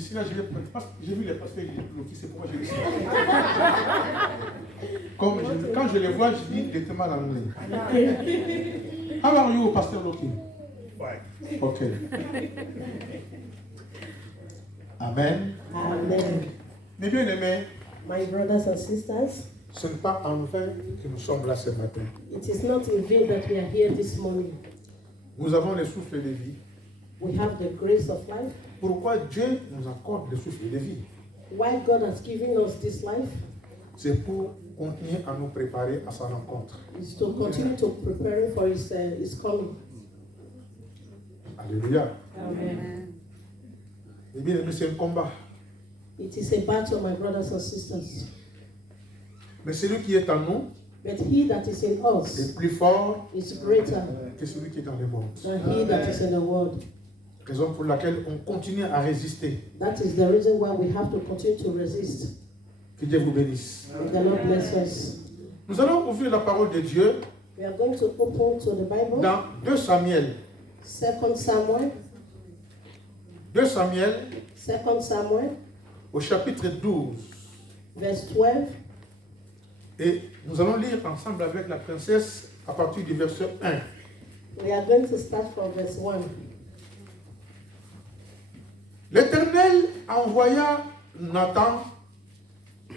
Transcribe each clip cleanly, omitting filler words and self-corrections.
D'ici là, j'ai vu les pasteurs qui c'est pourquoi je dis ça. Quand je les vois, je dis directement l'anglais. How are you, Pastor Loki? Fine. Ok. Amen. Amen. Mes bien-aimés, My brothers and sisters, ce n'est pas en vain que nous sommes là ce matin. it is not in vain that we are here this morning. Nous avons le souffle de vie. We have the grace of life. Pourquoi Dieu nous accorde le souffle de vie? Why God has given us this life C'est pour continuer à nous préparer à sa rencontre. is to continue to prepare for His coming. Alléluia. Amen. Eh bien, c'est un combat. It is a battle, my brothers and sisters. Mais celui qui est en nous But He that is in us est plus fort is greater que celui qui est dans le monde. than He that is in the world. Raison pour laquelle on continue à résister. That is the reason why we have to continue to resist. Que Dieu vous bénisse. May the Lord bless us. Nous allons ouvrir la parole de Dieu We are going to open to the Bible. dans 2 Samuel. 2 Samuel. 2 Samuel 2 Samuel, au chapitre 12. verse 12. Et nous allons lire ensemble avec la princesse à partir du verset 1. We are going to start from verse 1. L'Éternel envoya Nathan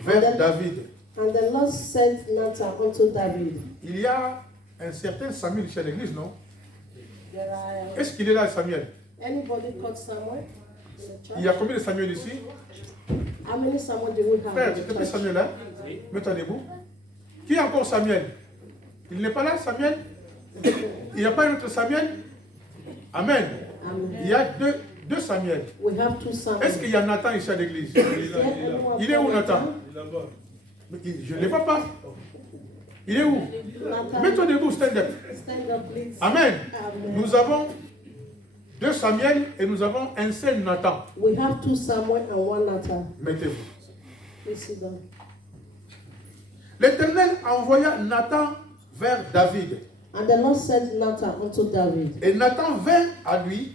vers David. And the Lord sent Nathan unto David. Il y a un certain Samuel chez l'église, non? There are Est-ce qu'il est là, Samuel? anybody called Samuel in the church? Il y a combien de Samuel ici? How many Samuel do we have Frère, in tu the t'appelles church? Samuel, hein? Mets-toi debout. Qui est encore Samuel? Il n'est pas là, Samuel? Il n'y a pas un autre Samuel? Amen. Amen. Il y a deux Samuel. We have two Samuel. Est-ce qu'il y a Nathan ici à l'église? Is there anyone Il est où, called Nathan? Mais je ne le vois pas. Il est où? Nathan? Mets-toi debout, stand up. Stand up, please. Amen. Amen. Nous avons 2 Samuel et nous avons un seul Nathan. We have two Samuel and one Nathan. Mettez-vous. Please sit down. L'Éternel envoya Nathan vers David. And the Lord sent Nathan unto David. Et Nathan vint à lui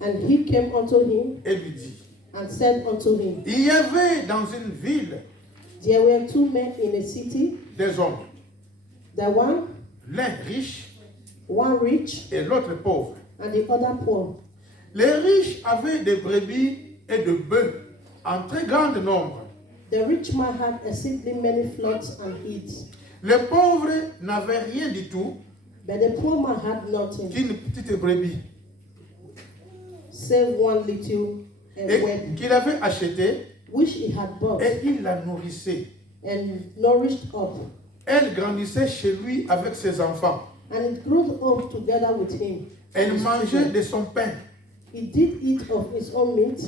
And he came unto him et lui dit, and said unto him, il y avait dans une ville there were two men in a city, des hommes, the one riche rich et l'autre pauvre. and the other poor. Les riches avaient des brebis et de bœufs en très grand nombre. The rich man had exceedingly many flocks and herds, Les pauvres n'avaient rien du tout but the poor man had nothing, qu'une petite brebis save one little et web, qu'il avait acheté which he had bought et il la nourrissait. and nourished up. Elle grandissait chez lui avec ses enfants. And it grew up together with him. Elle mangeait de son pain, He did eat of his own meat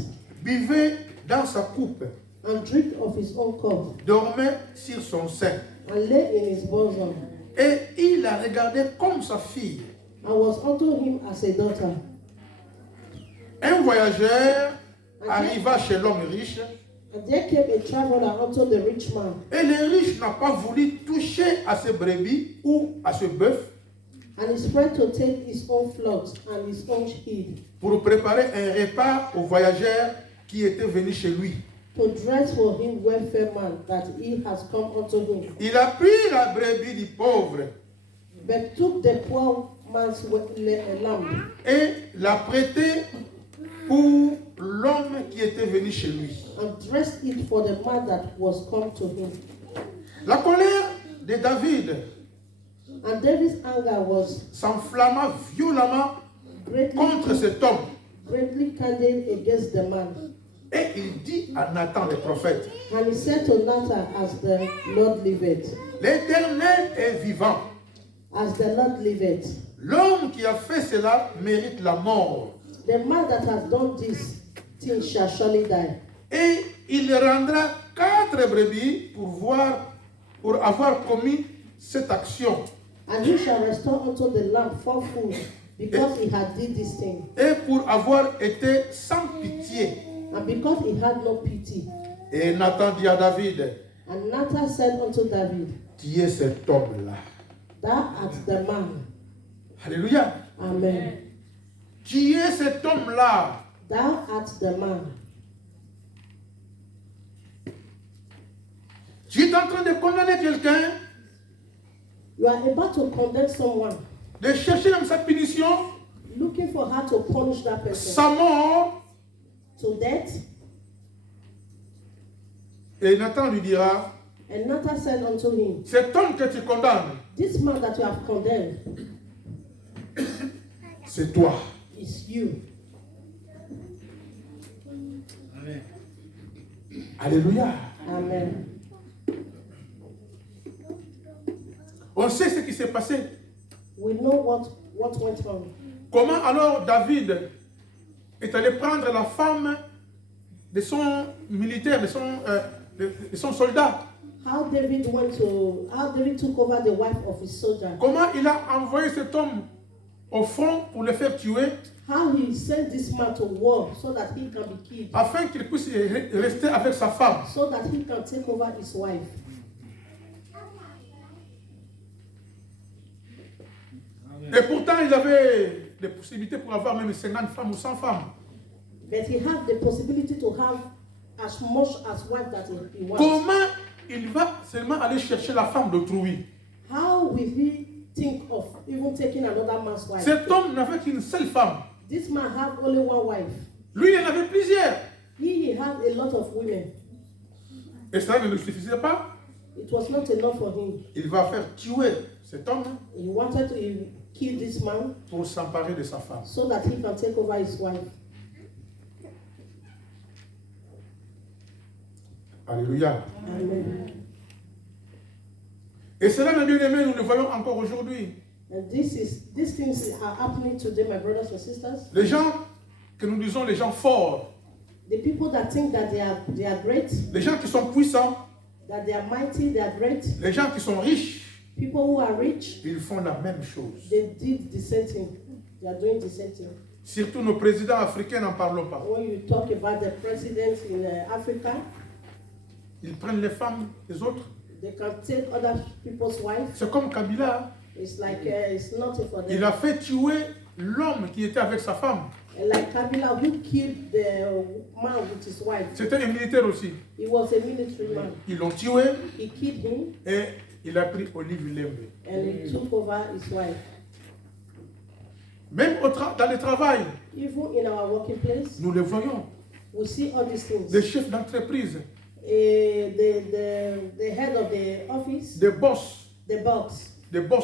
buvait dans sa coupe, and drink of his own cup, dormait sur son sein. and lay in his bosom, Et il la regardait comme sa fille. and was unto him as a daughter. Un voyageur arriva chez l'homme riche And there came a traveler unto the rich man, et le riche n'a pas voulu toucher à ses brebis ou à ce bœuf and he spread to take his own flocks and his own sheep, pour préparer un repas au voyageur qui était venu chez lui. to dress for him welfare man that he has come unto him. Il a pris la brebis du pauvre But took the poor man's lamb et l'a prêté pour l'homme qui était venu chez lui. and dressed it for the man that was come to him. La colère de David And David's anger was s'enflamma violemment contre cet homme. greatly kindled against the man. Et il dit à Nathan le prophète, And he said to Nathan, as the Lord liveth, l'Éternel est vivant. as the Lord liveth, L'homme qui a fait cela mérite la mort. the man that has done this thing shall surely die. Et il rendra 4 brebis pour avoir commis cette action. And he shall restore unto the lamb 4 food, because he had did this thing, Et pour avoir été sans pitié. and because he had no pity. Et Nathan dit à David, And Nathan said unto David, tu es cet homme-là. thou art the man. Alléluia. Amen. Tu es cet homme-là. Thou art the man. Tu es en train de condamner quelqu'un, You are about to condemn someone, de chercher dans sa punition, looking for how to punish that person sa mort. to death. Et Nathan lui dira, And Nathan said unto him, cet homme que tu condamnes, this man that you have condemned c'est toi. is you. Amen. Alléluia. Amen. On sait ce qui s'est passé. We know what went on. Comment alors David est allé prendre la femme de son militaire, de son soldat. How David took over the wife of his soldier. Comment il a envoyé cet homme au front pour le faire tuer, How he sent this man to war so that he can be killed, afin qu'il puisse rester avec sa femme. so that he can take over his wife. Et pourtant, il avait des possibilités pour avoir même 50 femmes ou 100 femmes. But he had the possibility to have as much as wife that he wants. Comment il va seulement aller chercher la femme d'autrui? How will he think of even taking another man's wife? Cet homme n'avait qu'une seule femme. This man had only one wife. Lui, il en avait plusieurs. He had a lot of women. Et cela ne le suffisait pas. It was not enough for him. Il va faire tuer cet homme He wanted to kill this man pour s'emparer de sa femme. so that he can take over his wife. Alléluia. Amen. Et cela, mes bien-aimés, nous le voyons encore aujourd'hui. And these things are happening today, my brothers and sisters. Les gens que nous disons les gens forts, The people that think that they are great, les gens qui sont puissants, that they are mighty, they are great. les gens qui sont riches, People who are rich, ils font la même chose. they did the same thing. They are doing the same thing. Surtout nos présidents africains, n'en parlons pas. When you talk about the presidents in Africa, Ils prennent les femmes des autres. they can take other people's wives. C'est comme Kabila. It's like it's nothing for them. Il a fait tuer l'homme qui était avec sa femme. And like Kabila, who killed the man with his wife. C'était un militaire aussi. He was a military man. Ils l'ont tué He killed him et il a pris Olive Lembe. and he took over his wife. Même dans le travail, Even in our working place, nous le voyons. we see all these things. Des chefs d'entreprise, The head of the office, des boss,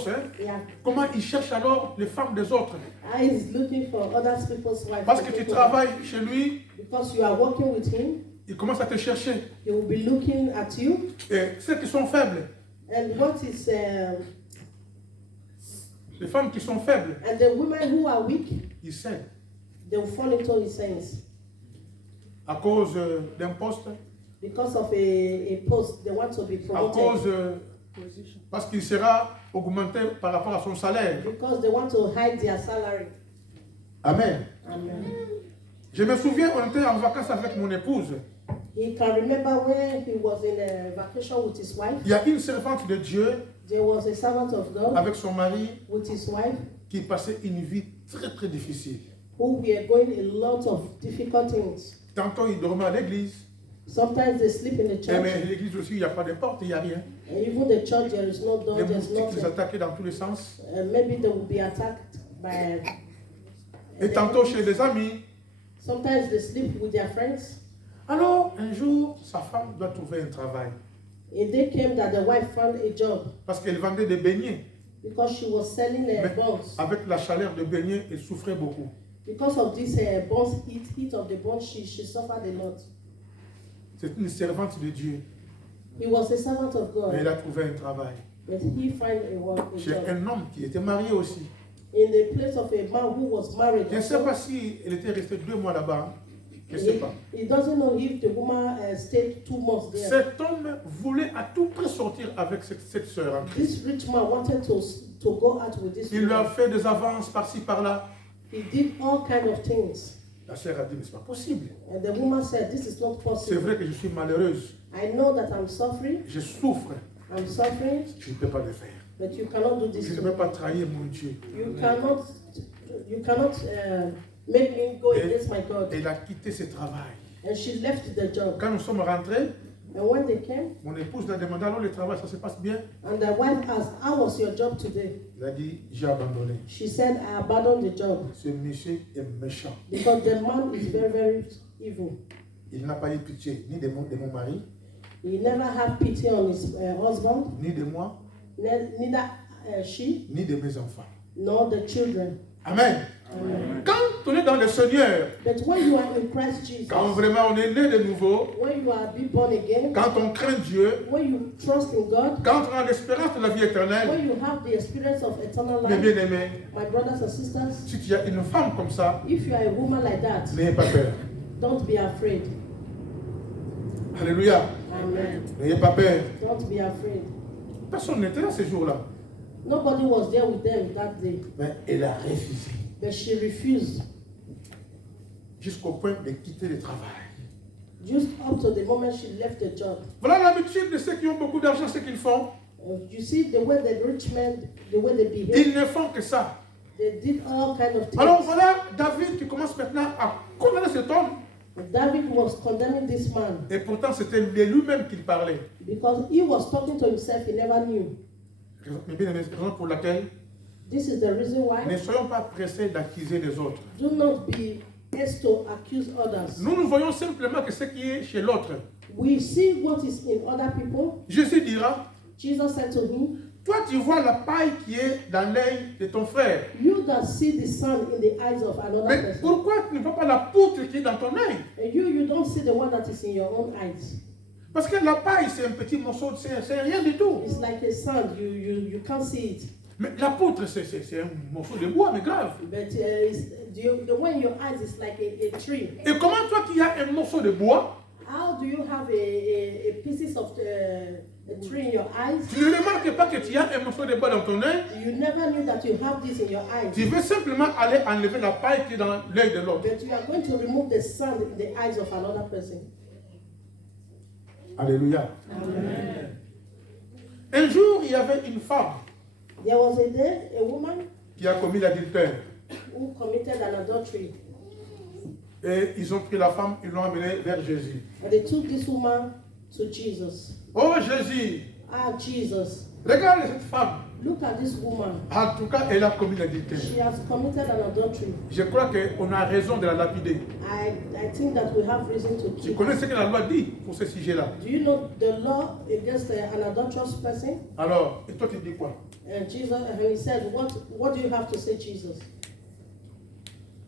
hein. yeah, Comment ils cherchent alors les femmes des autres? is looking for other people's wives. Parce to que tu take over. travailles chez lui, Because you are working with him, il commence à te chercher. he will be looking at you. Et ceux qui sont faibles, And what is les femmes qui sont faibles, and the women who are weak, ils cèdent they will fall into his hands à cause d'un poste, because of a post. They want to be à promoted cause parce qu'il sera augmenté par rapport à son salaire. because they want to hide their salary. Amen. Amen. Je me souviens, on était en vacances avec mon épouse. He can remember when he was in a vacation with his wife. Il y a une servante de Dieu There was a servant of God avec son mari with his wife qui passait une vie très difficile. who were going a lot of difficult things. Tantôt il dormait à l'église, Sometimes they sleep in the mais church. l'église aussi il n'y a pas de porte, il n'y a rien. And even the church, there is no door, Les there's moustiques les nothing. attaquaient dans tous les sens. Maybe they will be attacked by. Et tantôt chez des amis. Sometimes they sleep with their friends. Alors un jour, sa femme doit trouver un travail A day came that the wife found a job parce qu'elle vendait des beignets. because she was selling Mais buns. avec la chaleur de beignets, elle souffrait beaucoup. Because of this buns heat of the buns, she suffered a lot. C'est une servante de Dieu. He was a servant of Mais elle God, a trouvé un travail but he found a chez job un homme qui était marié aussi. in the place of a man who was married. Je ne sais pas si elle était restée 2 mois là-bas. Je ne sais pas. He doesn't know if the woman stayed 2 months there. Cet homme voulait à tout prix sortir avec cette sœur. This rich man wanted to go out with this Il lui a woman. fait des avances par-ci, par-là. He did all kind of things. La sœur a dit, mais ce n'est pas possible. And the woman said, this is not C'est possible. vrai que je suis malheureuse. I know that I'm suffering. Je souffre. I'm suffering, Je ne peux pas le faire. but you cannot do this Je ne to peux me. pas trahir mon Dieu. You cannot make me go against my God. Elle a quitté ce travail. And she left the job. Quand nous sommes rentrés, And when they came, mon épouse l'a demandé, alors le travail, ça se passe bien? and the wife asked, how was your job today? Il a dit, j'ai abandonné. She said, I abandoned the job Ce monsieur est méchant. because the man is very, very evil. Il n'a pas eu pitié ni de mon mari, He never had pity on his husband, ni de moi, neither she ni de mes enfants. nor the children. Amen. Amen. Quand on est dans le Seigneur, But when you are in Christ Jesus, quand vraiment on est né de nouveau, when you are be born again, quand on craint Dieu, when you trust in God, quand on a l'espérance de la vie éternelle, when you have the experience of eternal mes life, bien-aimés, my brothers and sisters, si tu as une femme comme ça, if you are a woman like that, n'ayez pas peur. don't be afraid. Alléluia. Amen. N'ayez pas peur. Don't be afraid. Personne n'était là ce jour-là. Nobody was there with them that day, Mais elle a refusé. but she refused. Jusqu'au point de quitter le travail. Just up to the moment she left the job. Voilà l'habitude de ceux qui ont beaucoup d'argent, ce qu'ils font. You see the way the rich men, the way they behave, Ils ne font que ça. they did all kind of things. Alors voilà David qui commence maintenant à condamner cet homme. David was condemning this man Et pourtant c'était de lui-même qu'il parlait. because he was talking to himself, he never knew. Mais bien aimé, c'est la raison pour laquelle This is the reason ne why soyons pas pressés d'accuser les autres. do not be hasty to accuse others. Nous voyons simplement que ce qui est chez l'autre. We see what is in other people. Jésus dira, Jesus said to him, toi tu vois la paille qui est dans l'œil de ton frère. you that see the sun in the eyes of another Mais person, pourquoi tu ne vois pas la poutre qui est dans ton œil? and you don't see the one that is in your own eyes. Parce que la paille c'est un petit morceau, c'est rien du tout. It's like a sand, you can't see it. Mais la poutre c'est un morceau de bois, mais grave. But the one in your eyes is like a tree. Et comment toi qui as un morceau de bois, How do you have a pieces of a tree in your eyes? tu ne remarques pas que tu as un morceau de bois dans ton œil? You never knew that you have this in your eyes. Tu veux simplement aller enlever la paille qui est dans l'œil de l'autre. But you are going to remove the sand in the eyes of another person. Alléluia. Amen. Un jour, il y avait une femme There was a day, a woman qui a commis l'adultère. who committed an adultery. Et ils ont pris la femme, ils l'ont amenée vers Jésus. And they took this woman to Jesus. Oh Jésus, Ah, Jesus, regarde cette femme. look at this woman. En tout cas, elle a commis l'adultère. She has committed an adultery. Je crois qu'on a raison de la lapider. I think that we have reason to Tu keep connais her. ce que la loi dit pour ce sujet-là. Do you know the law against an adulterous person? Alors, et toi tu dis quoi? And Jesus, and he said, what do you have to say, Jesus?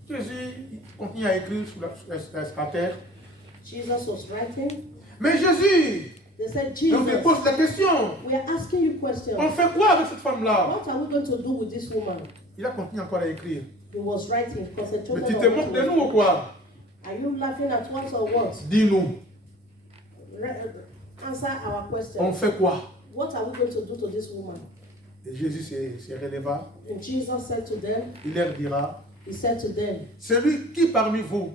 Jésus continue à écrire sur la terre. Jesus was writing. Mais Jésus, They said, on te Jesus, pose la question. we are asking you questions. On fait quoi avec cette femme-là? What are we going to do with this woman? Il a continué encore à écrire. He was writing, Mais concentrating tu te moques de nous ou quoi? Are you laughing at us or what? Dis-nous, Answer our on question. fait quoi? What are we going to do to this woman? Et Jésus se releva, And Jesus said to them, il leur dira, he said to them, celui qui parmi vous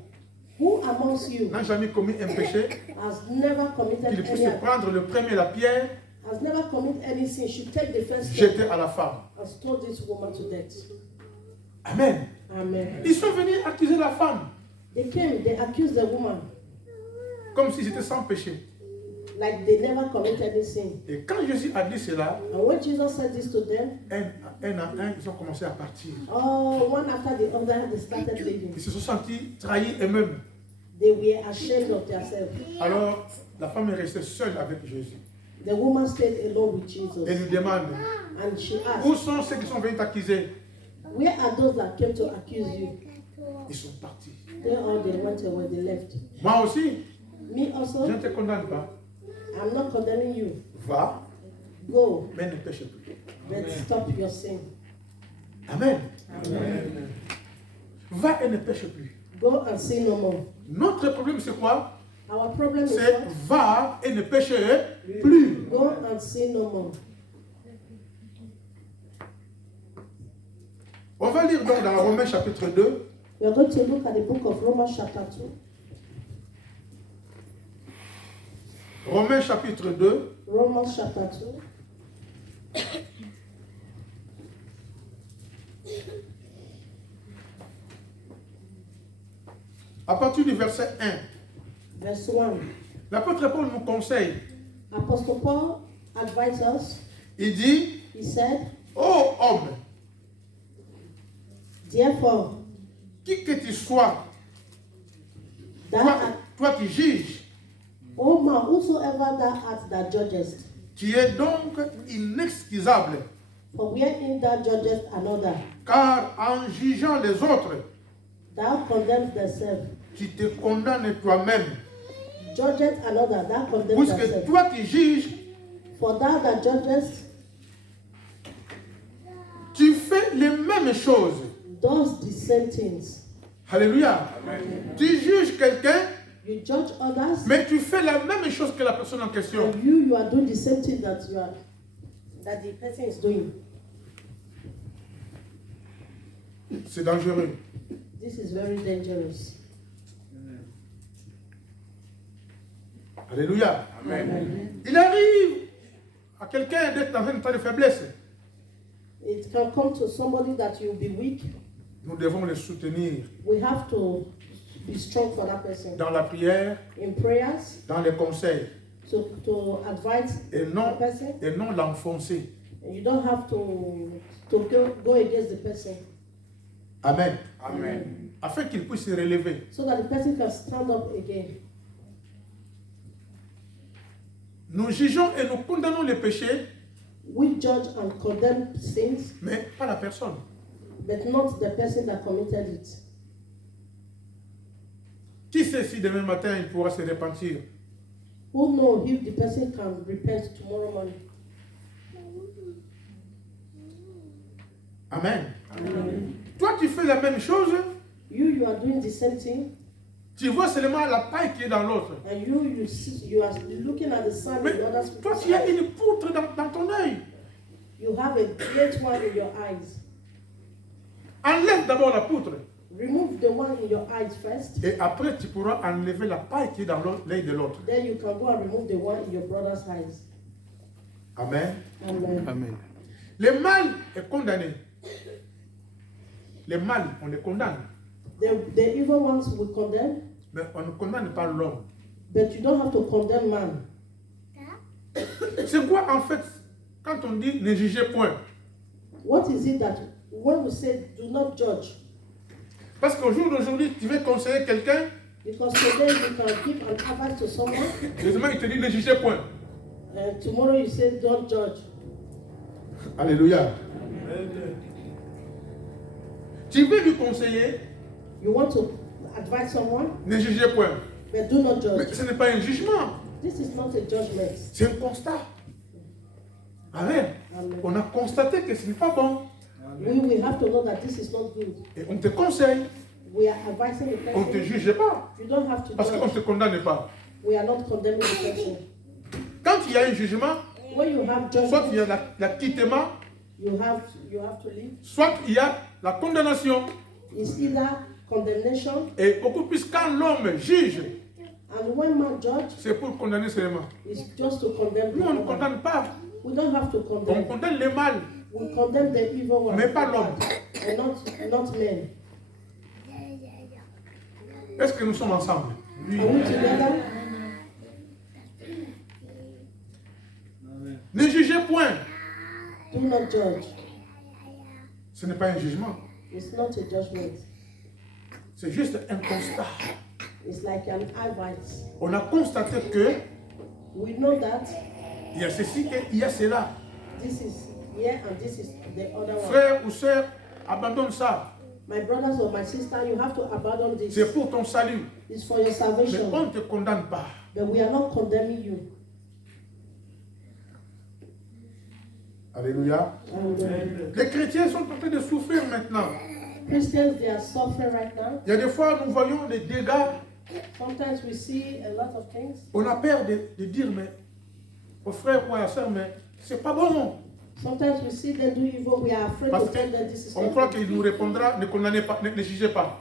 who amongst you n'a jamais commis un péché, has never committed qu'il puisse any, prendre le premier la pierre, has never committed any sin, should take the first jeter step à la femme. and stone this woman to death. Amen. Amen. Ils sont venus accuser la femme, They came, they accused the woman comme si c'était sans péché. like they never committed any sin. Et quand Jésus a dit cela, And when Jesus said this to them, un à un, ils ont commencé à partir. oh, one after the other, they started leaving. Ils se sont sentis trahis eux-mêmes. They were ashamed of themselves. Alors, la femme est restée seule avec Jésus. The woman stayed alone with Jesus. Elle lui demande, And she où asked, sont ceux qui sont venus t'accuser? where are those that came to accuse you? Ils sont partis. They all they went away, they left. Moi aussi, Me je also, ne te condamne pas. I'm not condemning you. Va, Go, mais ne pêche plus. but stop your sin. Amen. Amen. Va et ne pêche plus. Go and sin no more. Notre problème, c'est quoi? Our problem is C'est what? va et ne pêche plus. Go and sin no more. On va lire donc dans Romains chapitre 2. We are going to look at the book of Romans chapter 2. Romains chapitre 2. Romans chapter 2. À partir du verset 1. Verse 1. L'apôtre Paul nous conseille. Apostle Paul advised us. Il dit, He said, ô homme, therefore, qui que tu sois, that toi qui juges, O man, whosoever thou art that judgest, tu es donc inexcusable. for wherein thou judgest another, Car en jugeant les autres, thou condemnest thyself. tu te condamnes toi-même. Judgest another, thou condemnest Puisque thyself. toi qui juges, For thou that judgest tu fais les mêmes choses. does the same things. Alléluia. Tu juges quelqu'un, You judge others, mais tu fais la même chose que la personne en question. and you are doing the same thing that the person is doing. C'est dangereux. This is very dangerous. Alléluia. Amen. Il arrive à quelqu'un d'être dans un état de faiblesse. It can come to somebody that you'll be weak. Nous devons le soutenir We have to be strong for that person. dans la prière, In prayers, dans les conseils, to advise et the non, person. et non l'enfoncer. And you don't have to go against the person. Amen. Amen. Afin qu'il puisse se relever. So that the person can stand up again. Nous jugeons et nous condamnons les péchés, We judge and condemn sins, mais pas la personne. but not the person that committed it. Qui sait si demain matin il pourra se repentir? Who knows if the person can repent tomorrow morning? Amen. Amen. Toi, tu fais la même chose, You are doing the same thing, tu vois seulement la paille qui est dans l'autre. and you are looking at the sun Mais in others toi, people's tu as eyes. une poutre dans ton œil. You have a great one in your eyes. Enlève d'abord la poutre. Remove the one in your eyes first. Et après, tu pourras enlever la paille qui est dans l'œil de l'autre. Then you can go and remove the one in your brother's eyes. Amen. Amen. Amen. Le mal est condamné. Les mal, on les condamne. The evil ones will condemn, Mais on ne condamne pas l'homme. but you don't have to condemn man. C'est quoi en fait, quand on dit ne jugez point? What is it that when we say do not judge? Parce qu'au jour d'aujourd'hui, tu veux conseiller quelqu'un, Because today you can give an advice to someone, demain il te dit ne jugez point. and tomorrow you say don't judge. Alléluia. Tu veux lui conseiller, You want to advise someone, ne jugez point. but do not Mais judge. ce n'est pas un jugement, This is not a judgment. c'est un constat. Amen. Amen. On a constaté que ce n'est pas bon. We have to know that this is not good. Et on te conseille, We are advising the on ne te person. juge pas. You don't have to Parce qu'on ne judge. te condamne pas. We are not condemning the person. Quand il y a un jugement, When you have soit il y judgment, a l'acquittement, you have to leave. soit il y a la condamnation. It's either condemnation, Et beaucoup plus quand l'homme juge, and when man judge, c'est pour condamner seulement. it's just to condemn Nous, on ne the other. condamne pas. We don't have to On condemn. condamne le mal, We condemn the evil one, mais pas l'homme. and not men. Est-ce que nous sommes ensemble? Oui. Are we together? Ne jugez point. Do not judge. Ce n'est pas un jugement. It's not a judgment. C'est juste un constat. It's like an advice. On a constaté que We know that il y a ceci et il y a cela. this is here and this is the other one. Frère ou sœur, abandonne ça. My brothers or my sister, you have to abandon this. C'est pour ton salut. It's for your Mais salvation. on ne te condamne pas. But we are not condemning you. Alléluia. And, Les chrétiens sont en train de souffrir maintenant. Christians, they are suffering right now. Il y a des fois, nous voyons des dégâts. Sometimes we see a lot of things. On a peur de dire, mais aux frères ou à la sœur, mais c'est pas bon. Sometimes we see them do evil. We are afraid Parce to tell them this is qu'on not croit good. qu'il nous répondra, ne condamnez pas, ne jugez pas.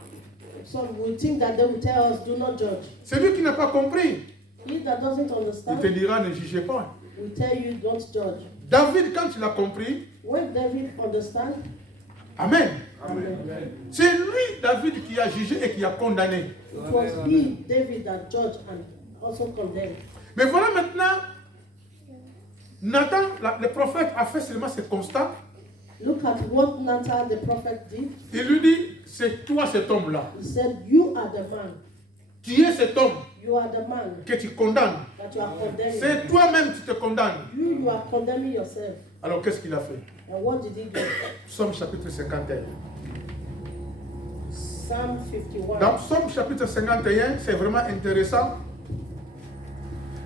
So we think that they will tell us, do not judge. Celui qui n'a pas compris, He that doesn't il te understand, dira, ne jugez pas. will tell you, don't judge. David, quand il a compris, When David understands, Amen. Amen. C'est lui, David, qui a jugé et qui a condamné. It was he, David, that judged and also condemned. Mais voilà maintenant, Nathan, le prophète, a fait seulement ce constat. Look at what Nathan the prophet did. Il lui dit, c'est toi cet homme-là. He said, you are the man. Tu es cet homme You are the man que tu condamnes. that you are condemning. C'est toi-même qui te condamnes. You are condemning yourself. Alors qu'est-ce qu'il a fait? And what did he do? Psaume chapitre 51. Psalm 51. Dans Psaume chapitre 51, c'est vraiment intéressant.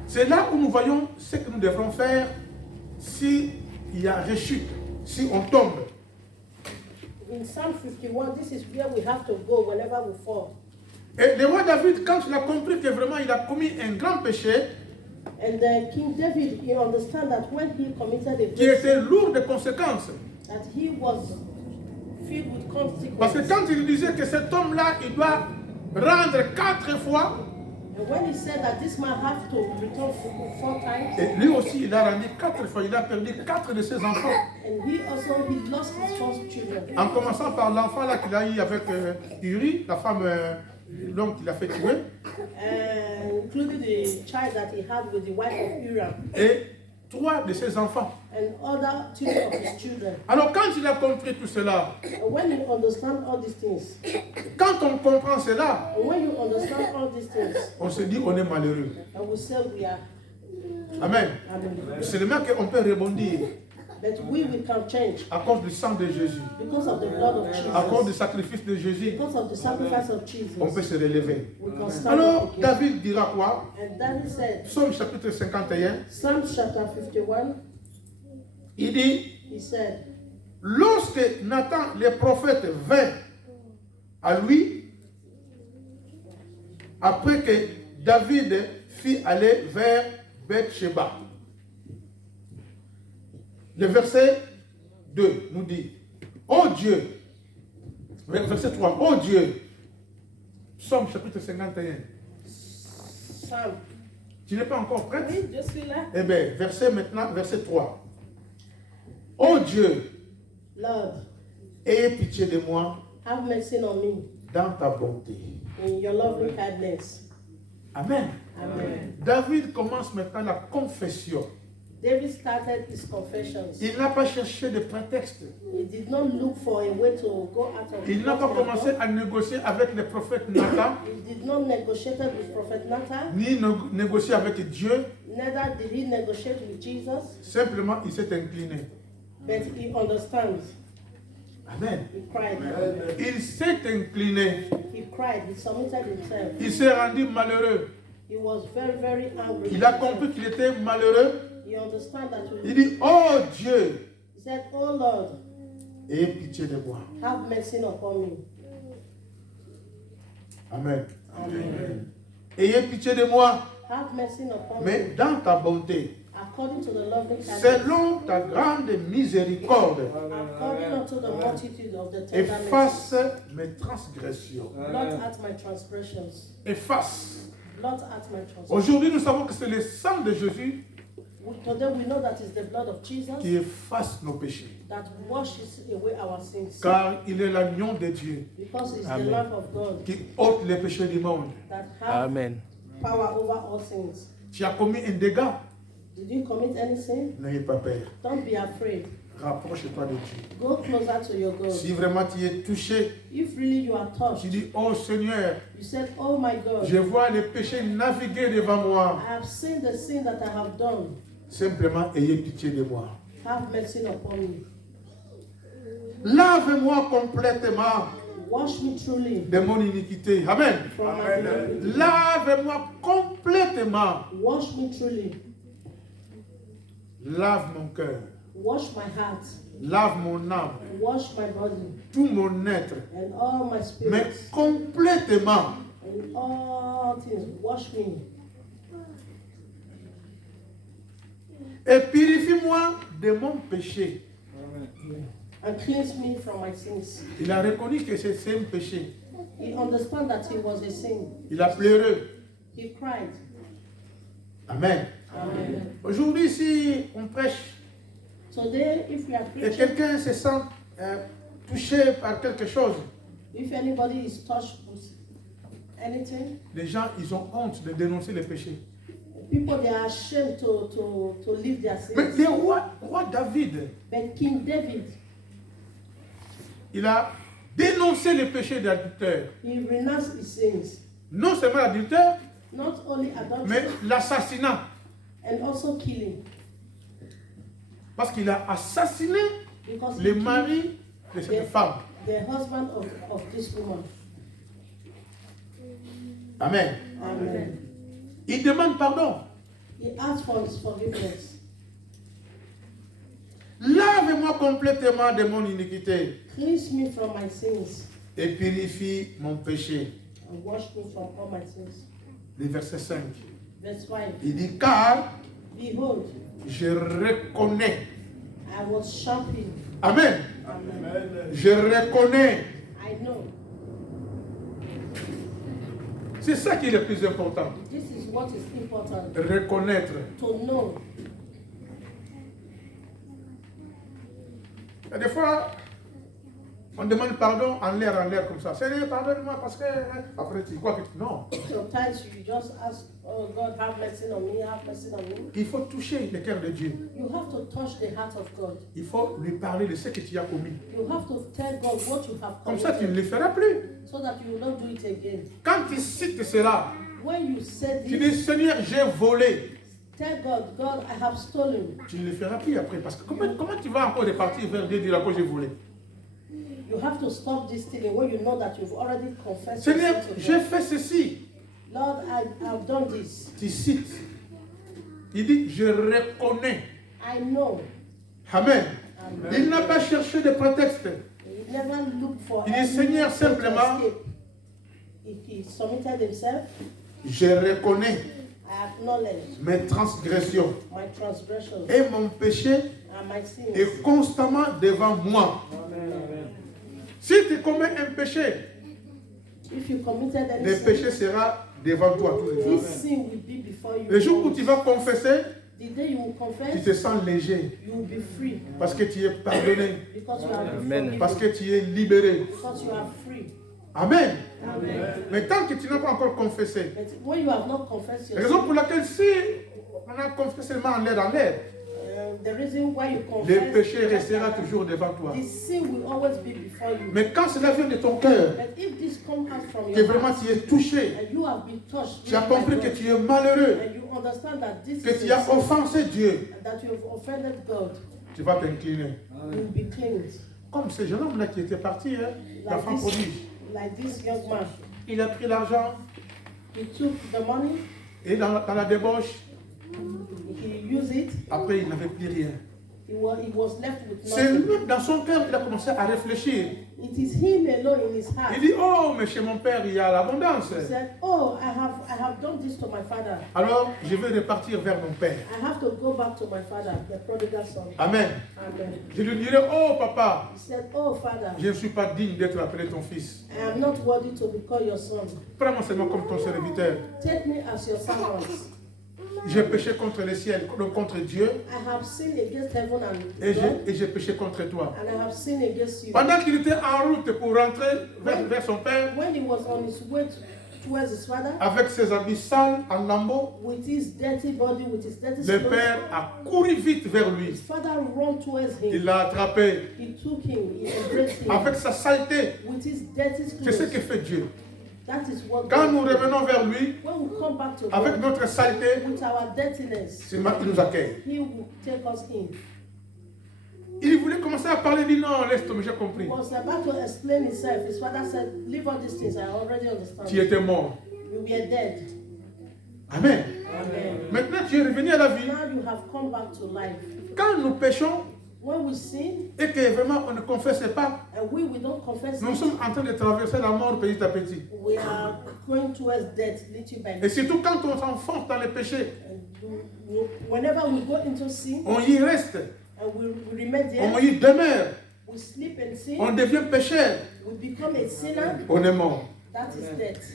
C'est là où nous voyons ce que nous devrons faire s'il y a rechute, si on tombe. In Psalm 51, this is where we have to go whenever we fall. Et le roi David, quand il a compris que vraiment il a commis un grand péché, And King David, he understand that when he committed a qui great était sin, lourd de conséquences. that he was filled with Parce que consequences. quand il disait que cet homme-là, il doit rendre 4 fois, And when he said that this man have to return 4 times, et lui aussi il a rendu 4 fois, il a perdu 4 de ses enfants. and he lost his first children. En commençant par l'enfant là qu'il a eu avec Uri, la femme donc qu'il a fait tuer, Including the child that he had with the wife of Uram, et 3 de ses enfants. and other 2 of his children. Alors quand il a compris tout cela, And when you understand all these things, quand on comprend cela, and when you understand all these things, on se dit on est malheureux. and we say we are, Amen. amen. Seulement qu'on peut rebondir But we can change à cause du sang de Jésus, because of the blood of à cause du Jesus, sacrifice de Jésus, because of the sacrifice of on peut Jesus. se relever. We can stand Alors up again. David dira quoi? And David said, Psaume chapitre 51, Psalm chapter 51, il dit, he said, lorsque Nathan le prophète vint à lui, après que David fit aller vers Beth-Sheba. Le verset 2 nous dit, ô Dieu, verset 3, ô Dieu, Psaume chapitre 51. Psalm. Tu n'es pas encore prête? Oui, je suis là. Eh bien, verset 3. Ô Dieu, Lord, aie pitié de moi have mercy on me dans ta bonté. in your loving kindness. Amen. Amen. David commence maintenant la confession. David started his confessions. Il n'a pas cherché de prétexte. He did not look for a way to go out of Il n'a pas what he had commencé done. à négocier avec le prophète Nathan, He did not negotiate with Prophet Nathan. ni négocier avec Dieu. Neither did he negotiate with Jesus. Simplement, il s'est incliné. But he understands. Amen. He cried. Il s'est incliné. He cried. He submitted himself. Il s'est rendu malheureux. He was very, very angry. Il a compris qu'il était malheureux. He understand that Il dit, oh Dieu, he said, "Oh Lord, aie pitié de moi. have mercy upon me." Amen. Amen. Ayez pitié de moi, Have mercy upon mais me dans ta bonté, according to the loving kindness, selon ta grande miséricorde, according unto the multitude of the tender mercies. efface mes transgressions. Blot at my transgressions. Efface. Blot at my transgressions. Aujourd'hui, nous savons que c'est le sang de Jésus Today we know that it's the blood of Jesus qui efface nos péchés. that washes away our sins. Car il est l'agneau de Dieu Because it's Amen. the Lamb of God qui ôte les péchés du monde. that has Amen. power over all sins. Tu as commis un dégât, Did you commit any sin? n'ayez pas peur. Don't be afraid. Rapproche-toi de Dieu. Go closer to your God. Si vraiment tu es touché, If really you are tu touched, dis, oh Seigneur, you said, "Oh my God, je vois les péchés naviguer devant moi. I have seen the sin that I have done. Simplement, ayez pitié de moi. Have mercy upon me. Lave-moi complètement Wash me truly de mon iniquité. Amen. from my iniquity. Lave-moi complètement. Wash me truly. Lave mon cœur. Wash my heart. Lave mon âme. Wash my body Tout mon être. and all my Mais spirit complètement. and all things. Wash me Et purifie-moi de mon péché. and cleanse me from my sins. Il a reconnu que c'est un péché. He understood that it was a sin. Il a pleuré. He cried. Amen. Amen. Aujourd'hui, si on prêche Today, if we are et preaching, quelqu'un se sent touché par quelque chose, if anybody is touched with anything, les gens, ils ont honte de dénoncer les péchés. People, they are ashamed to leave their Mais sins. le roi David, But King David, il a dénoncé le péché d'adultère. he renounced his sins. Non seulement l'adultère, Not only adultery, mais l'assassinat. and also killing. Parce qu'il a assassiné Because he le killed mari de cette femme. the husband of this woman. Amen. Amen. Il demande pardon. He asked for his forgiveness. Lave-moi complètement de mon iniquité Cleanse me from my sins et purifie mon péché. and wash me from all my sins. Le verset 5. Verse 5. Il dit, car Behold, je reconnais. I was sharpened. Amen. Amen. Je reconnais. I know. C'est ça qui est le plus important. This is what is important. Reconnaître. To know. Et des fois, on demande pardon en l'air comme ça. Seigneur, pardonne-moi parce que... Après, tu crois que... Non. Sometimes you just ask, oh God, have mercy on me, have mercy on me. Il faut toucher le cœur de Dieu. You have to touch the heart of God. Il faut lui parler de ce que tu as commis. You have to tell God what you have Comme ça, tu ne committed le feras plus. so that you will not do it again. Quand tu cites cela, When you said tu dis, this, Seigneur, j'ai volé. tell God, God, I have stolen. Tu ne le feras plus après. Parce que comment tu vas encore repartir vers Dieu et dire encore j'ai volé? You have to stop this stealing when you know that you've already confessed your Seigneur, sin to j'ai God. fait ceci. Lord, I have done this. Tu cites. Il dit, je reconnais. I know. Amen. Amen. Il n'a pas cherché de prétexte. He never looked for Il dit, any Seigneur, way to simplement, escape. He submitted himself. je reconnais I acknowledge mes transgressions my transgressions et mon péché and my sins. est constamment devant moi. Si tu commets un péché, If you committed any le sin, péché sera devant toi tous les jours. this sin will be before you. Le jour où tu vas confesser, The day you will tu confess, te sens léger you will be free parce que tu es pardonné, because you are Amen. parce forgiven, que tu es libéré. because you are free. Amen. Amen. Mais tant que tu n'as pas encore confessé, But when you have not confessed your raison sin, pour laquelle si on a confessé seulement en l'air, the reason why you le confess, péché restera toujours devant toi. the sin will always be before you. Mais quand cela vient de ton cœur, But if this comes out from que your vraiment heart, tu es touché, and you have been touched, tu as really by compris God, que tu es malheureux, and you understand that this que is tu a as sin, offensé Dieu, and that you have offended God, tu vas t'incliner. you will be cleansed. Comme ce jeune homme-là qui était parti, hein, l'enfant prodige. Like this young man, Il a pris l'argent he took the money, et dans la débauche, he used it, après il n'avait plus rien. he was left with C'est nothing. lui, dans son cœur, il a commencé à réfléchir. It is him alone in his heart. Il dit, oh, mais chez mon père, il y a l'abondance. He said, oh, I have done this to my father. Alors, je vais repartir vers mon père. I have to go back to my father, the prodigal son. Amen. Amen. Je lui dirai, oh papa, He said, oh, father, je ne suis pas digne d'être appelé ton fils. I am not worthy to be called your son. Prends-moi seulement comme ton serviteur. Take me as your servant. J'ai péché contre le ciel, contre Dieu, I have sinned against heaven and et God, j'ai péché contre toi. and I have sinned against you. Pendant qu'il était en route pour rentrer vers son père, When he was on his way towards his father, avec ses habits sales en lambeaux, with his dirty body, with his dirty le clothes, père a couru vite vers lui. his father ran towards Il him. l'a attrapé He took him, he embraced him. avec sa saleté. With his dirty C'est ce clothes. que fait Dieu. That is what Quand God nous does. revenons vers lui, When we come back to avec God, notre saleté, with our dirtiness, c'est moi qui nous accueille. He will take us in. Il voulait commencer à parler, il dit non, laisse tomber, j'ai compris. He was about to explain himself. His father said, leave all these things, I already understand. Tu étais mort. You were dead. Amen. Amen. Maintenant, tu es revenu à la vie. Now you have come back to life. Quand nous péchons When we sin, et que vraiment on ne confesse pas, and we don't confess nous it, sommes en train de traverser la mort petit à petit. we are going towards death little by Et little. surtout quand on s'enfonce dans le péché, Whenever we go into sin, on y reste, and we remain on there, y demeure, we sleep and sin, on devient pécheur, we become a sinner, on est mort. that is death.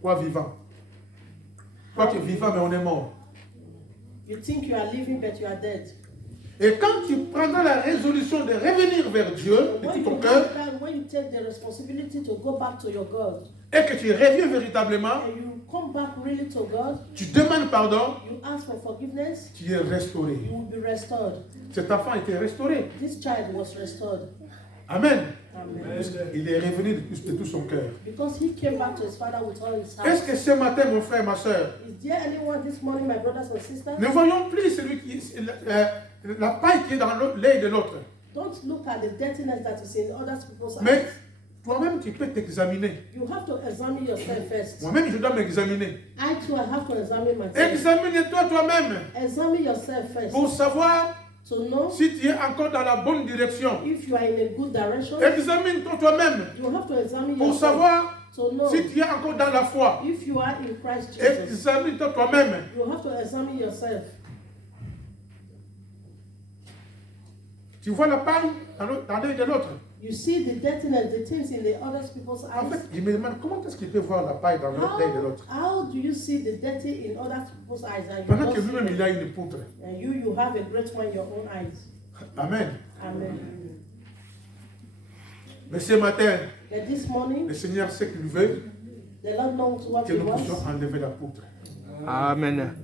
Quoi vivant? Quoi que vivant, mais on est mort. You think you are living, but you are dead. Et quand tu prendras la résolution de revenir vers Dieu de When tout ton you, cœur, have that, when you take the responsibility to go back to your God, et que tu reviens véritablement, and you come back really to God, tu demandes pardon, you ask for forgiveness, tu es restauré. you will be restored. Cet enfant était restauré. This child was restored. Amen. Amen. Il est revenu de tout son cœur. Because he came back to his father with all his Est-ce heart. que ce matin, mon frère, ma soeur, Is there anyone this morning, my brothers and sisters? ne voyons plus celui la paille qui est dans l'œil de l'autre. Don't look at the dirtiness that is in other people's Mais eyes. toi-même, tu peux t'examiner. You have to examine yourself first. Moi-même, je dois m'examiner. I too, I have to examine myself. Examine-toi toi-même Examine yourself first pour savoir to know si tu es encore dans la bonne direction. if you are in a good direction. Examine-toi toi-même You have to examine pour yourself savoir to know si tu es encore dans la foi. if you are in Christ Jesus. Examine-toi toi-même. You have to examine yourself. Tu vois la paille dans l'œil de l'autre. You see the dirtiness, the things in the other people's En fait, eyes. je me demande comment est-ce qu'il peut voir la paille dans l'œil de l'autre. How do you see the dirty in other people's eyes and you Pendant don't que see lui-même, it? il a une poutre. And you have a great one in your own eyes. Amen. Amen. Mais ce matin, That this morning, le Seigneur sait qu'il veut the Lord knows what que He nous puissions wants. enlever la poutre. Amen.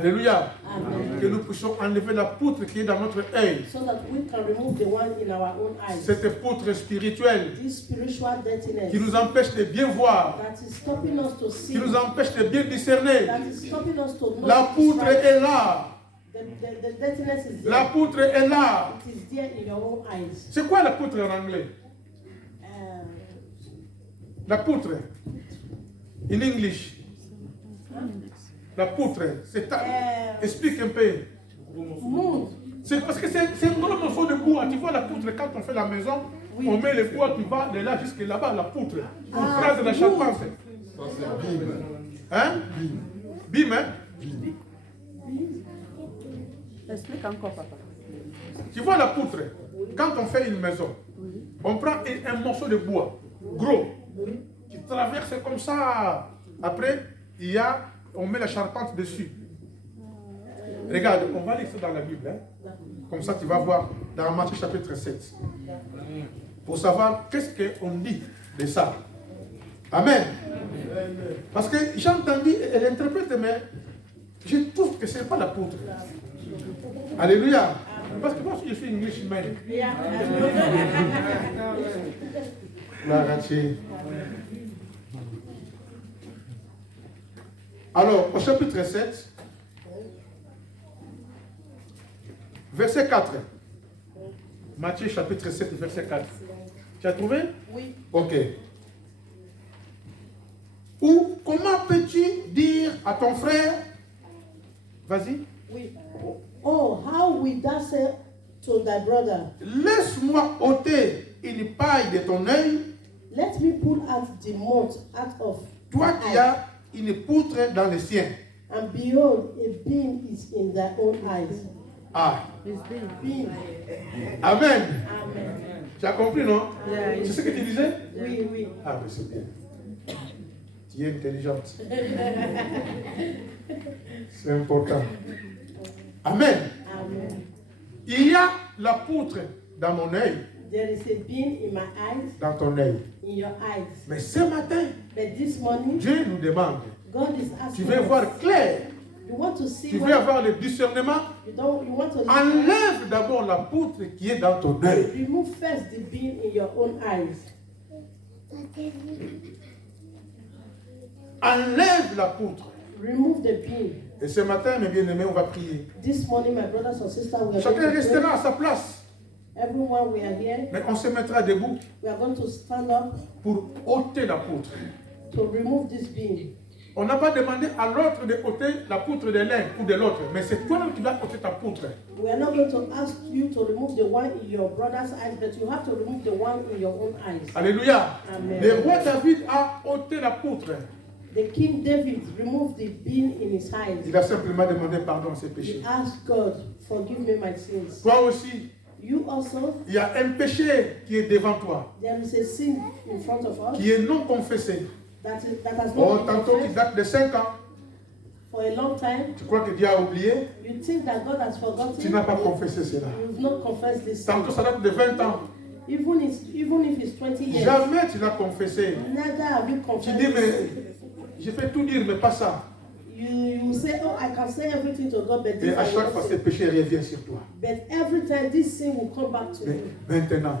Alléluia. Amen. Que nous puissions enlever la poutre qui est dans notre œil. So that we can remove the one in our own eyes. Cette poutre spirituelle This spiritual dirtiness qui nous empêche de bien voir, that is stopping us to see, qui nous empêche de bien discerner. that is stopping us to know. La poutre est là. The dirtiness is there. La poutre est là. It is there in your own eyes. C'est quoi la poutre en anglais? La poutre. In English. La poutre. C'est explique un peu. Moon. C'est parce que c'est un gros morceau de bois. Tu vois la poutre, quand on fait la maison, Oui. on met le bois qui va de là jusque là-bas, la poutre. On Ah, crase la oui. charpente. Hein? Bim, hein? Explique encore, papa. Tu vois la poutre, quand on fait une maison, on prend un morceau de bois, gros, qui traverse comme ça. Après, on met la charpente dessus. Regarde, on va lire ça dans la Bible. Hein? Comme ça, tu vas voir dans Matthieu chapitre 7. Pour savoir qu'est-ce qu'on dit de ça. Amen. Parce que j'ai entendu, elle interprète, mais je trouve que ce n'est pas la poutre. Alléluia. Parce que moi, je suis Englishman. Yeah. Gloire à Dieu. Alors, au chapitre 7, verset 4. Matthieu chapitre 7, verset 4. Tu as trouvé? Oui. Ok. Ou comment peux-tu dire à ton frère, vas-y, Oui. Oh, how will thou say to thy brother, laisse-moi ôter une paille de ton œil, let me pull out the mote out of toi thy qui eye, as une poutre dans le sien. and behold, a beam is in thy own eyes. Ah, Beam. Amen. Amen. Tu as compris, non? Yeah, C'est ce que tu disais? Oui, oui. Ah, mais c'est bien. Tu es intelligente. C'est important. Amen. Amen. Il y a la poutre dans mon œil, There is a beam in my eyes, dans ton œil. in your eyes. Mais ce matin, But this morning, Dieu nous demande, God is tu asking veux us, voir clair, you want to see tu veux what avoir le discernement, you want to enlève d'abord la poutre qui est dans ton œil. remove first the beam in your own eyes. Enlève la poutre. Remove the beam. Et ce matin, mes bien-aimés, on va prier. This morning, my brothers and sisters, we are Chacun going to restera pray. à sa place, Everyone, we are here. mais on se mettra debout We are going to stand up pour ôter la poutre. to remove this beam. On n'a pas demandé à l'autre de ôter la poutre de l'un ou de l'autre, mais c'est toi-même qui dois ôter ta poutre. We are not going to ask you to remove the one in your brother's eyes, but you have to remove the one in your own eyes. Alléluia. Amen. Le roi David a ôté la poutre. The King David removed the beam in his eyes. Il a simplement demandé pardon à ses He péchés. asked God, forgive me my sins. Toi aussi, You also, il y a un péché qui est devant toi, there is a sin in front of us qui est non confessé. that has Oh, not been tantôt qui confessed date de 5 ans. for a long time. Tu crois que Dieu a oublié? You think that God has Tu forgotten. n'as pas confessé cela. You've not confessed this sin. Tantôt ça date de 20 ans. Even if it's 20 years, Jamais tu l'as confessé. neither have you Tu confessed dis, this mais sin. Je peux tout dire, mais pas ça. You say, oh, I can say everything to God, but Et this à I chaque will fois, not ce say. péché revient sur toi. But every time this sin will come back to Mais you. maintenant,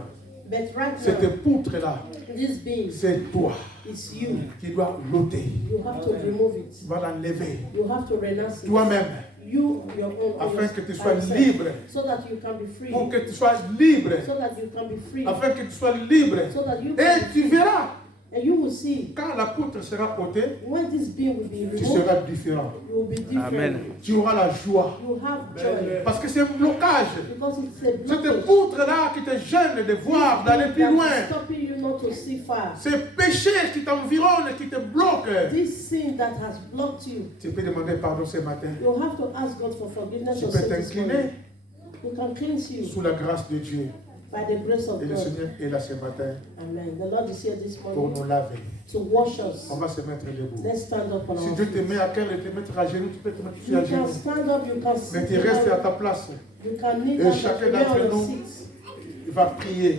But right cette now, poutre-là, this being, c'est toi it's you. qui dois l'ôter. You have to remove it. Tu vas l'enlever You have to renounce it. toi-même, You, your own, afin que tu sois yourself, libre. so that you can be free. Pour que tu sois libre. So that you can be free. Afin que tu sois libre. So that you Et can be tu free. verras, And you will see, quand la poutre sera ôtée, when this being will be tu removed, seras différent. you will be different. Amen. Tu auras la joie. You have joy. Parce que c'est un blocage. Because it's a Cette blockage. poutre-là qui te gêne de voir, d'aller plus That loin. is stopping you not to see far. Ces péchés qui t'environnent, qui te bloquent. This sin that has blocked you, Tu peux demander pardon ce matin. you have to ask God for forgiveness Tu of peux sin this morning. t'incliner You can cleanse you sous la grâce de Dieu. by the grace of Et le God. Seigneur est là ce matin Amen. The Lord is here this pour morning nous laver. to wash us. On va se mettre debout. Let's stand up on Si our Dieu te feet. met à cœur et te mettre à genoux, tu peux te mettre You à can genoux. stand up, you can Mais sit tu restes à down, ta place. you can kneel Et down, chacun you d'entre on your nous, seat. il va prier.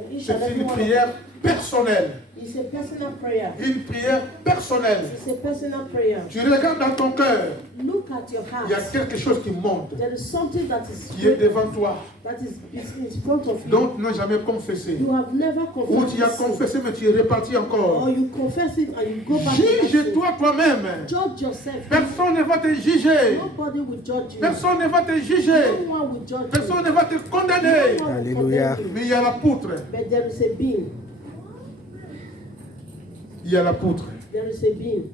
And each and C'est every une one of prière personnelle. It's a personal prayer. Une prière personnelle. It's a personal prayer. Tu regardes dans ton cœur, Look at your il y a heart. quelque chose qui monte, There is something that is qui est devant toi, that is in front of you. dont tu n'as jamais confessé. You have never Ou confessed tu as this sin. confessé, mais tu es reparti Or encore. you confess it and you go back to that sin. Juge-toi toi-même. Judge yourself. Personne ne va te juger. Nobody will judge you. Personne ne va te juger. No one will judge you. Personne ne va te condamner. No one will Alléluia. condemn you. Mais il y a la poutre. But there is a being. Il y a la poutre. There is a being.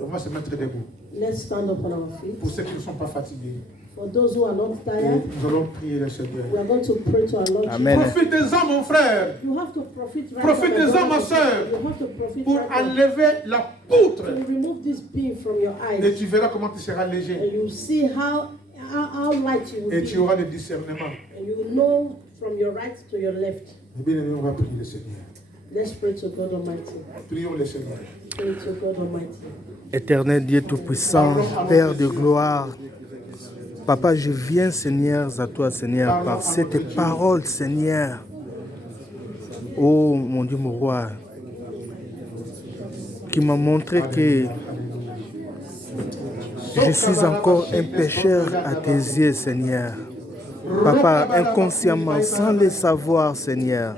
On va se mettre debout. Let's stand up on our feet. Pour ceux qui ne sont pas fatigués, For those who are not tired, nous allons prier le Seigneur. we are going to pray to our Lord. Amen. Profitez-en, mon frère, You have to profit right Profitez-en, now. ma sœur, You have to profit pour right now. enlever la poutre. To remove this being from your Et eyes. tu verras comment tu seras léger. And you see how light you will Et be. tu auras le discernement. And you will know from your right to your left. Bien aimé, on va prier le Seigneur. Let's pray to God Almighty. Prions le Seigneur. Pray to God Almighty. Éternel Dieu Tout-Puissant, Père de gloire, Papa, je viens, Seigneur, à toi, Seigneur, par cette parole, Seigneur. Oh, mon Dieu, mon roi, qui m'a montré que je suis encore un pécheur à tes yeux, Seigneur. Papa, inconsciemment, sans le savoir, Seigneur.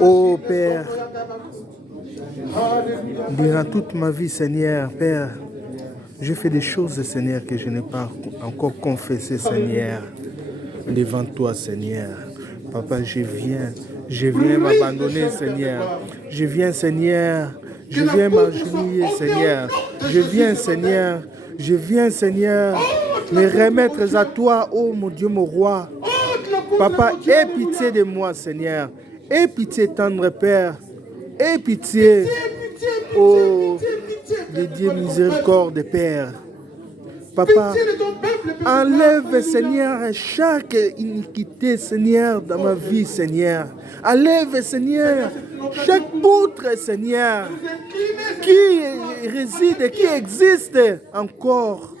Oh, Père, durant toute ma vie, Seigneur, Père, je fais des choses, Seigneur, que je n'ai pas encore confessées, Seigneur, devant toi, Seigneur. Papa, je viens m'abandonner, Seigneur. Je viens, Seigneur, je viens m'agenouiller, Seigneur. Je viens, Seigneur, me remettre à toi, oh mon Dieu, mon roi. Papa, aie pitié de moi, Seigneur. Aie pitié, tendre Père. Aie pitié, oh, de Dieu miséricorde, Père. Papa, enlève, Seigneur, chaque iniquité, Seigneur, dans ma vie, Seigneur. Enlève, Seigneur, chaque poutre, Seigneur, qui réside, qui existe encore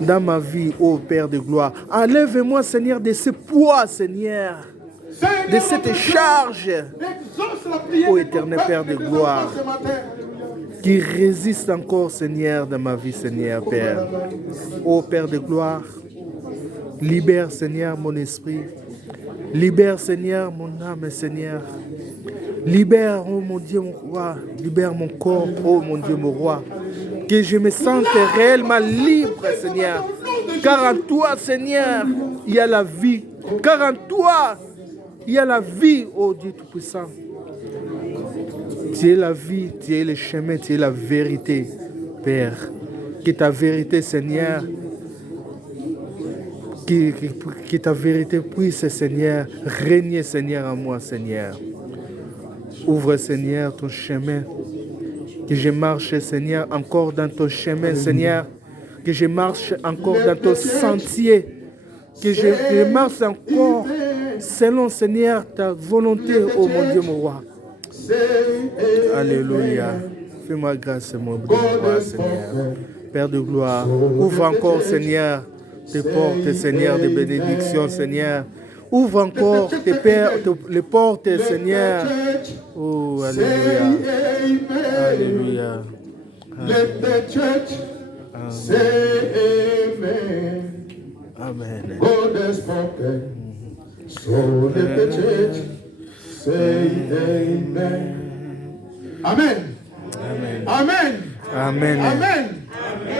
dans ma vie, ô Père de gloire. Enlève-moi, Seigneur, de ce poids, Seigneur, de cette charge, ô éternel Père de gloire, qui résiste encore, Seigneur, dans ma vie, Seigneur, Père. Ô Père de gloire, libère, Seigneur, mon esprit. Libère, Seigneur, mon âme, Seigneur. Libère, oh mon Dieu, mon roi. Libère mon corps, oh mon Dieu, mon roi. Que je me sente réellement libre, Seigneur. Car en toi, Seigneur, il y a la vie. Car en toi, il y a la vie, oh Dieu Tout-Puissant. Tu es la vie, tu es le chemin, tu es la vérité, Père. Que ta vérité, Seigneur, que ta vérité puisse, Seigneur, régner, Seigneur, en moi, Seigneur. Ouvre, Seigneur, ton chemin. Que je marche, Seigneur, encore dans ton chemin, Seigneur. Que je marche encore dans ton sentier. Que je marche encore selon, Seigneur, ta volonté, oh mon Dieu, mon roi. Alléluia. Fais-moi grâce, mon Dieu, Seigneur. Père de gloire, ouvre encore, Seigneur, tes portes, Seigneur, de bénédiction, Seigneur. Ouvre encore les portes, Seigneur. Oh, alléluia. Alléluia. Let the church say amen. Amen. God has spoken. So let the church say amen. Amen. Amen. Amen. Amen. Amen.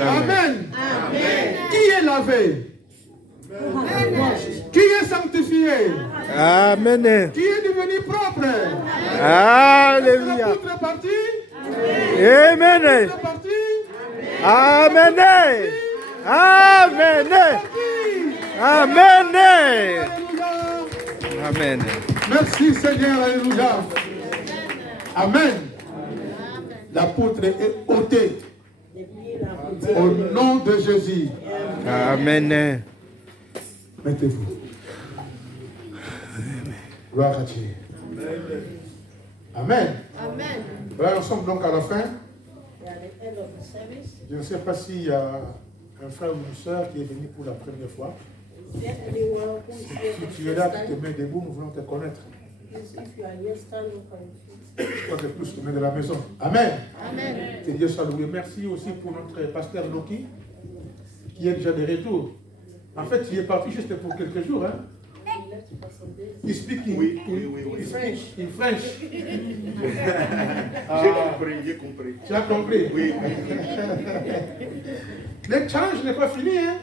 Amen. Qui est lavé? Qui est sanctifié? Amen. Qui est devenu propre? Alléluia. La poutre est partie? Amen. C'est parti? Amen. Amen. Amen. Alléluia. Amen. Merci Seigneur, alléluia. Amen. La poutre est ôtée au nom de Jésus. Amen. Mettez-vous. Gloire à Dieu. Amen. Amen. Voilà, nous sommes donc à la fin. We are at the end of the service. Je ne sais pas s'il y a un frère ou une soeur qui est venu pour la première fois. Is there anyone who is here Si for tu es the là, first tu te time? mets debout, nous voulons te connaître. Please, if you are here, stand up on your feet. Je crois que plus tu mets de la maison. Amen. Amen. Que Dieu soit loué. Merci aussi pour notre pasteur Loki, qui est déjà de retour. En fait, il est parti juste pour quelques jours. Hein. We left for some days. Il speak in, In French. in French. J'ai compris. Tu as compris? Oui. Le challenge n'est pas fini. Hein?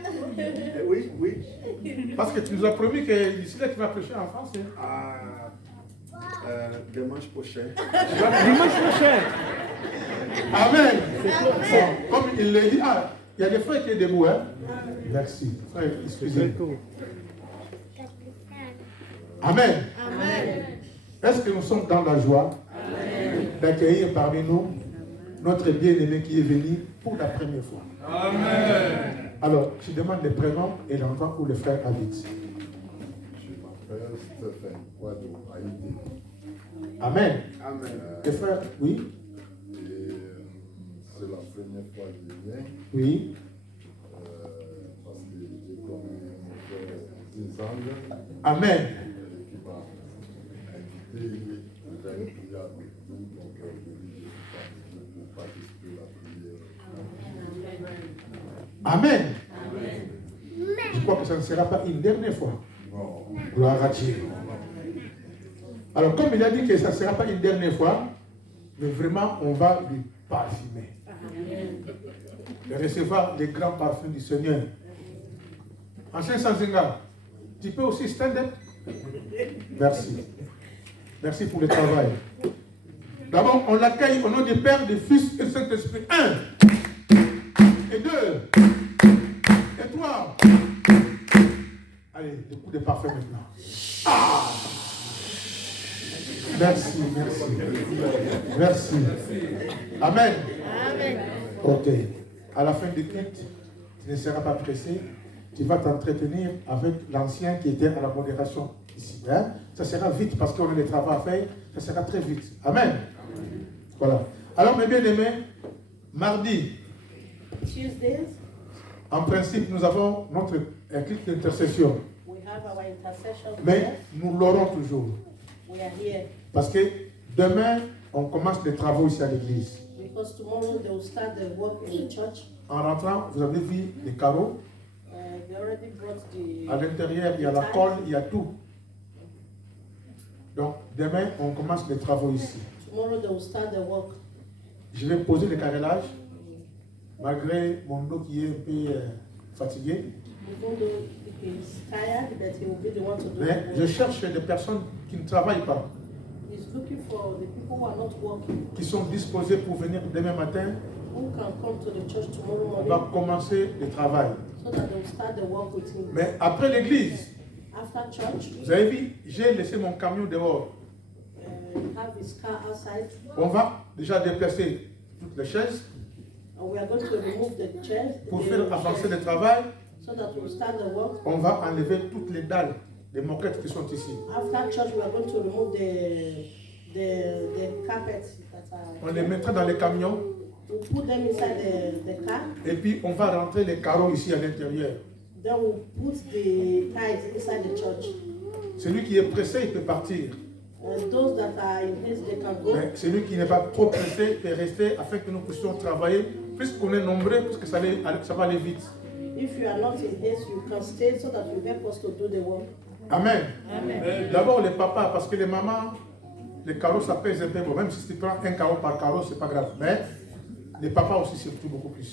Oui, oui. Parce que tu nous as promis que d'ici là, tu vas prêcher en français. Dimanche prochain. Dimanche prochain. Amen. Bon, comme il l'a dit, il y a des frères qui sont debout. Hein? Merci. Frère, excusez-moi. Amen. Amen. Est-ce que nous sommes dans la joie d'accueillir parmi nous notre bien-aimé qui est venu pour la première fois? Amen. Alors, je demande les prénoms et l'endroit où le frère habite. Je m'appelle Stéphane Poido, Haïti. Amen. Amen. Les frères, oui? Et c'est la première fois que je viens Oui. parce que j'ai connu mon frère 10 ans Amen. qui m'a invité à faire une prière avec nous. Donc, je suis parti pour participer à la prière. Amen. Je crois que ça ne sera pas une dernière fois. Non. Gloire à Dieu. Alors, comme il a dit que ça ne sera pas une dernière fois, mais vraiment, on va lui parfumer. De recevoir les grands parfums du Seigneur. Ancien Sanzinga, tu peux aussi stand up? Merci. Merci pour le travail. D'abord, on l'accueille au nom du Père, du Fils et du Saint-Esprit. 1, et 2, et 3. Allez, des coups de parfum maintenant. Merci, merci. Merci. Amen. Amen. Ok. À la fin du culte, tu ne seras pas pressé. Tu vas t'entretenir avec l'ancien qui était à la modération ici. Hein? Ça sera vite parce qu'on a des travaux à faire. Ça sera très vite. Amen. Voilà. Alors, mes bien-aimés, mardi, Tuesdays, en principe, nous avons notre culte d'intercession. we have our intercession Mais prayer. nous l'aurons toujours. We are here Parce que demain, on commence les travaux ici à l'église. because tomorrow they will start the work in the church. En rentrant, vous avez vu les carreaux. They already brought À the. l'intérieur, il y a la colle, il y a tout. Donc, demain, on commence les travaux ici. Tomorrow they will start the work. Je vais poser le carrelage, malgré mon dos qui est un peu fatigué. Even though he's tired, but he will be the one to do Mais the je work. cherche des personnes qui ne travaillent pas, He's looking for the people who are not working, qui sont disposées pour venir demain matin. who can come to the church tomorrow On va morning commencer le travail. so that they will start the work with him. Mais après l'église, After church, vous avez vu, j'ai laissé mon camion dehors. he have his car outside, On va déjà déplacer toutes les chaises and we are going to remove the chairs pour the faire avancer le chairs, travail. so that we'll start the work. On va enlever toutes les dalles, les moquettes qui sont ici. After church, we are going to remove the carpets that On are. les mettra dans les camions We'll put them inside the car. et puis on va rentrer les carreaux ici à l'intérieur. Then we'll put the tiles inside the church. Celui qui est pressé, il peut partir. And those that are in haste, they can go. Mais celui qui n'est pas trop pressé peut rester afin que nous puissions travailler. Puisqu'on est nombreux, puisque ça va aller vite. If you are not in haste, you can stay so that you help us to do the work. Amen. D'abord les papas, parce que les mamans, les carreaux ça pèse un peu. Bon, même si tu prends un carreau par carreau, c'est pas grave. Mais les papas aussi, surtout beaucoup plus.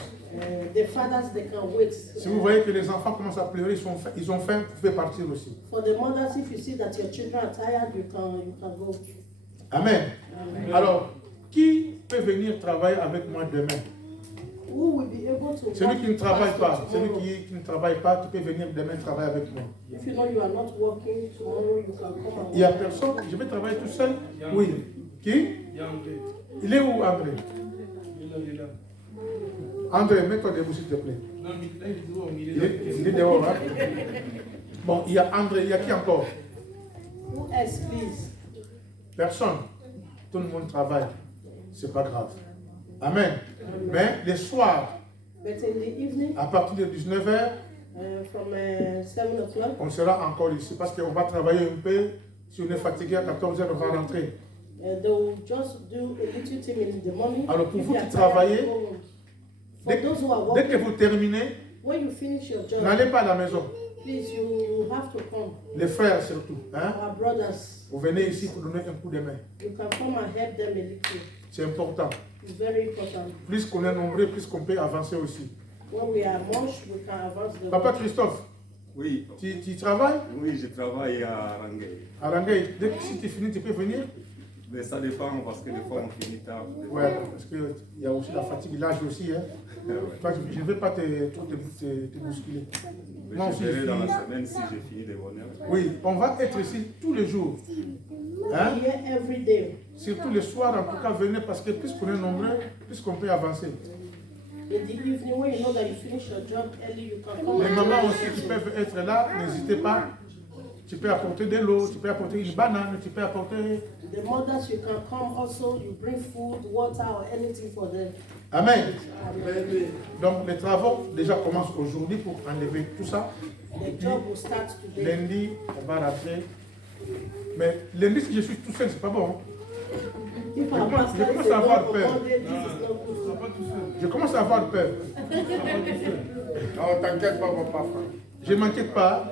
The fathers, they can wait. Si vous voyez que les enfants commencent à pleurer, ils ont faim, vous pouvez partir aussi. For the mothers, if you see that your children are tired, you can go. Amen. Alors, qui peut venir travailler avec moi demain? Who will be able to Celui qui ne travaille pas, tomorrow? celui qui ne travaille pas, tu peux venir demain travailler avec moi. If you know you are not working tomorrow, you can come and Il n'y a personne, je vais travailler tout seul. Oui. Qui? Il est où, André? André, mets-toi debout s'il te plaît. Il est dehors, hein? Bon, il y a André, il y a qui encore? Who else, please? Personne. Tout le monde travaille. C'est pas grave. Amen. Mais les soirs, But in the evening, à partir de 19h, from 7 o'clock, on sera encore ici parce qu'on va travailler un peu. Si on est fatigué à 14h, on va rentrer. they will just do a little thing in the morning. Alors pour If vous you qui are tired, travaillez, go home. For those who are dès que working, vous terminez, when you finish your job, n'allez pas à la maison. please, you have to come. Les frères surtout. Hein? Our brothers, Vous venez ici pour donner un coup de main. you can come and help them a little. C'est important. It's very important. Plus qu'on est nombreux, plus qu'on peut avancer aussi. When we are much, we can advance the Papa work. Christophe, Oui, tu travailles oui, je travaille à Rangay. à Rangay? Dès que si tu finis, tu peux venir? Mais ça dépend parce que des fois on finit tard. Ouais, parce qu'il y a aussi la fatigue, l'âge aussi. Hein. Toi, je ne veux pas te bousculer. Mais Moi je aussi, verrai je dans finis. la semaine si j'ai fini de bonne heure. Oui, on va être ici tous les jours. Hein? Here every day. Surtout le soir, en tout cas, venez parce que plus qu'on est nombreux, plus qu'on peut avancer. In the evening, when you know that you finish your job early, you can come. Les and mamans help. aussi qui peuvent être là, n'hésitez pas. Tu peux apporter de l'eau, tu peux apporter une banane, tu peux apporter... The mothers, you can come also. You bring food, water, or anything for them. Amen. Donc les travaux déjà commencent aujourd'hui pour enlever tout ça. Et The puis job will start today. lundi, on va rentrer. Mais lundi, si je suis tout seul, c'est pas bon. If our Je pastor commence is à avoir alone peur. on Monday, this is not good. Je commence à avoir peur. Non, t'inquiète pas, mon papa. Je ne m'inquiète pas.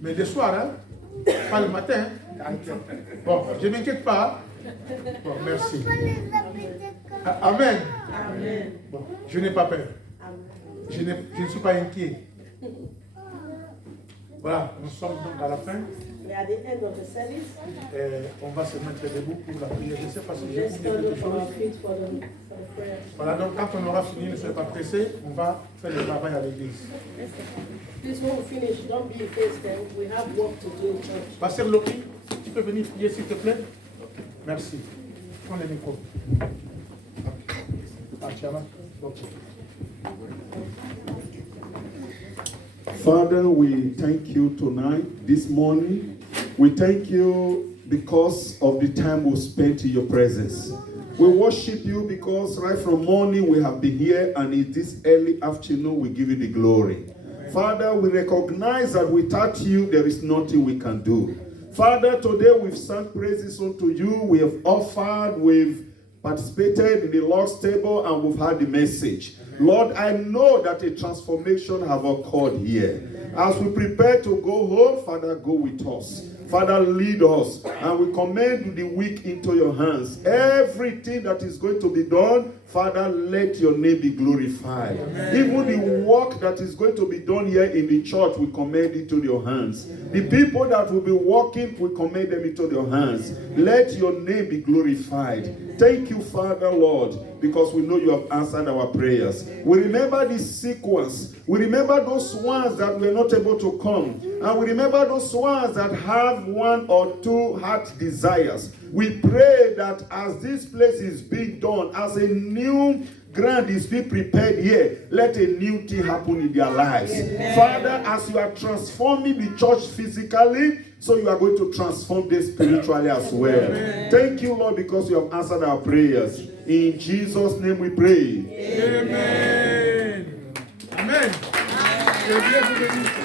Mais le soir, hein? Pas le matin. Bon, je ne m'inquiète pas. Bon, merci. Amen. Amen. Bon, je n'ai pas peur. Amen. Je ne suis pas inquiet. Voilà, nous sommes donc à la fin. We are at the end of the service. On va se mettre debout pour la prière. Je ne sais pas si j'ai Let's oublié stand quelque up on our chose. feet for the prayer. Voilà, donc quand on aura fini, ne soyez pas pressés. On va faire le travail à l'église. Please, when we finish, don't be afraid. Then we have work to do in church. Pasteur Loki, tu peux venir prier s'il te plaît? Merci. Prends le micro. Ah, tiens là. Ok. Father, we thank you tonight, this morning. We thank you because of the time we spent in your presence. We worship you because right from morning we have been here, and in this early afternoon we give you the glory. Father, we recognize that without you there is nothing we can do. Father, today we've sung praises unto you. We have offered, we've participated in the Lord's table, and we've had the message. Lord, I know that a transformation have occurred here. As we prepare to go home, Father, go with us. Father, lead us, and we commend the week into your hands. Everything that is going to be done, Father, let your name be glorified. Amen. Even the work that is going to be done here in the church, we commend it to your hands. Amen. The people that will be working, we commend them into your hands. Let your name be glorified. Amen. Thank you, Father, Lord, because we know you have answered our prayers. We remember this sequence. We remember those ones that were not able to come. And we remember those ones that have one or two heart desires. We pray that as this place is being done, as a new ground is being prepared here, let a new thing happen in their lives. Amen. Father, as you are transforming the church physically, so you are going to transform this spiritually as well. Amen. Thank you, Lord, because you have answered our prayers. In Jesus' name we pray. Amen. Amen. Amen.